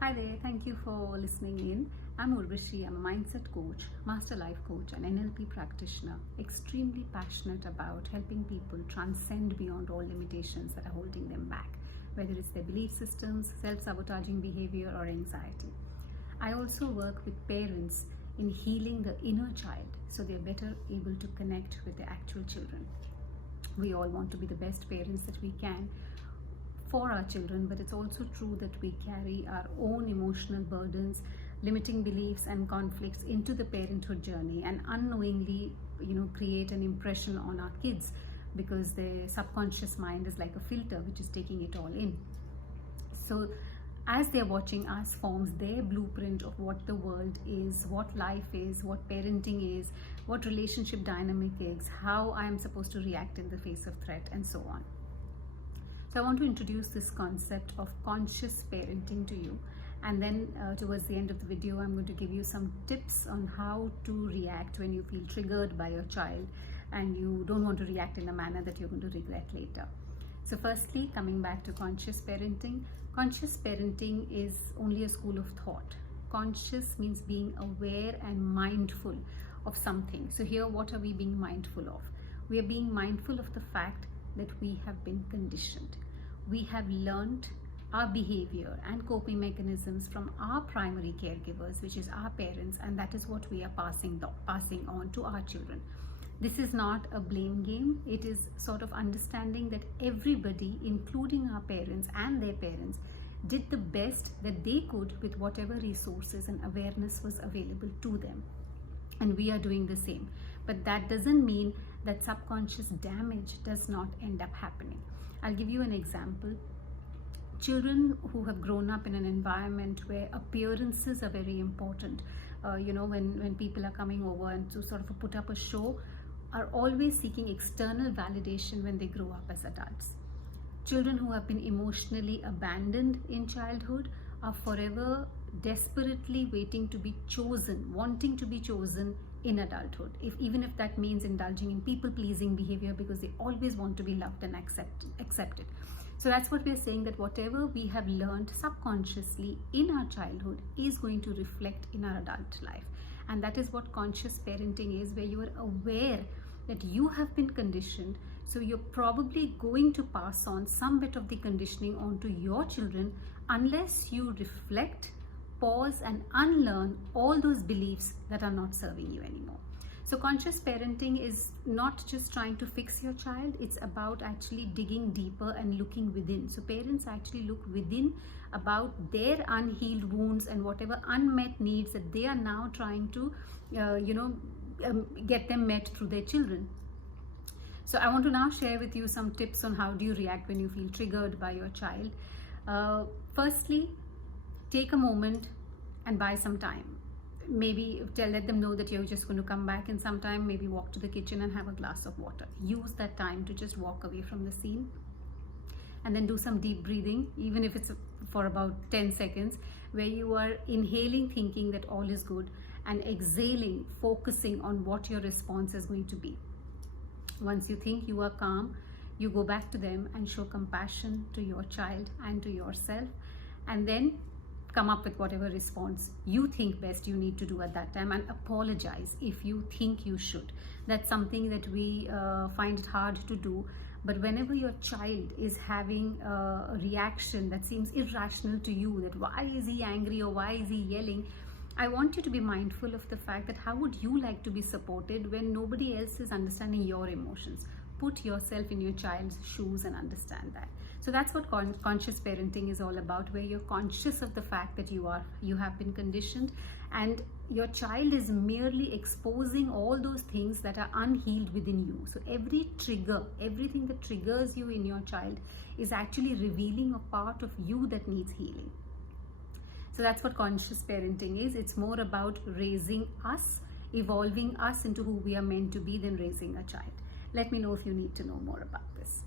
Hi there, thank you for listening in. I'm Urvashi, I'm a mindset coach, master life coach, and NLP practitioner, extremely passionate about helping people transcend beyond all limitations that are holding them back, whether it's their belief systems, self-sabotaging behavior, or anxiety. I also work with parents in healing the inner child so they're better able to connect with their actual children. We all want to be the best parents that we can for our children, but it's also true that we carry our own emotional burdens, limiting beliefs and conflicts into the parenthood journey, and unknowingly create an impression on our kids because their subconscious mind is like a filter which is taking it all in. So as they're watching us forms their blueprint of what the world is, what life is, what parenting is, what relationship dynamic is, how I am supposed to react in the face of threat, and so on. So I want to introduce this concept of conscious parenting to you, and then towards the end of the video I'm going to give you some tips on how to react when you feel triggered by your child and you don't want to react in a manner that you're going to regret later. So firstly, coming back to conscious parenting is only a school of thought. Conscious means being aware and mindful of something. So here, what are we being mindful of? We are being mindful of the fact that we have been conditioned. We have learned our behavior and coping mechanisms from our primary caregivers, which is our parents, and that is what we are passing on to our children. This is not a blame game. It is sort of understanding that everybody, including our parents and their parents, did the best that they could with whatever resources and awareness was available to them. And we are doing the same. But that doesn't mean that subconscious damage does not end up happening. I'll give you an example. Children who have grown up in an environment where appearances are very important, when people are coming over and to sort of put up a show, are always seeking external validation when they grow up as adults. Children who have been emotionally abandoned in childhood are forever desperately waiting to be chosen, wanting to be chosen in adulthood, even if that means indulging in people-pleasing behavior because they always want to be loved and accepted. So that's what we're saying, that whatever we have learned subconsciously in our childhood is going to reflect in our adult life. And that is what conscious parenting is, where you are aware that you have been conditioned. So you're probably going to pass on some bit of the conditioning onto your children unless you reflect, pause, and unlearn all those beliefs that are not serving you anymore. So conscious parenting is not just trying to fix your child, it's about actually digging deeper and looking within. So parents actually look within about their unhealed wounds and whatever unmet needs that they are now trying to get them met through their children. So I want to now share with you some tips on how do you react when you feel triggered by your child. Firstly, take a moment and buy some time. Maybe let them know that you're just going to come back in some time. Maybe walk to the kitchen and have a glass of water. Use that time to just walk away from the scene, and then do some deep breathing, even if it's for about 10 seconds, where you are inhaling thinking that all is good and exhaling focusing on what your response is going to be. Once you think you are calm, you go back to them and show compassion to your child and to yourself, and then come up with whatever response you think best you need to do at that time, and apologize if you think you should. That's something that we find it hard to do, but whenever your child is having a reaction that seems irrational to you, that why is he angry or why is he yelling, I want you to be mindful of the fact that how would you like to be supported when nobody else is understanding your emotions? Put yourself in your child's shoes and understand that. So that's what conscious parenting is all about, where you're conscious of the fact that you have been conditioned, and your child is merely exposing all those things that are unhealed within you. So every trigger, everything that triggers you in your child is actually revealing a part of you that needs healing. So that's what conscious parenting is. It's more about raising us, evolving us into who we are meant to be, than raising a child. Let me know if you need to know more about this.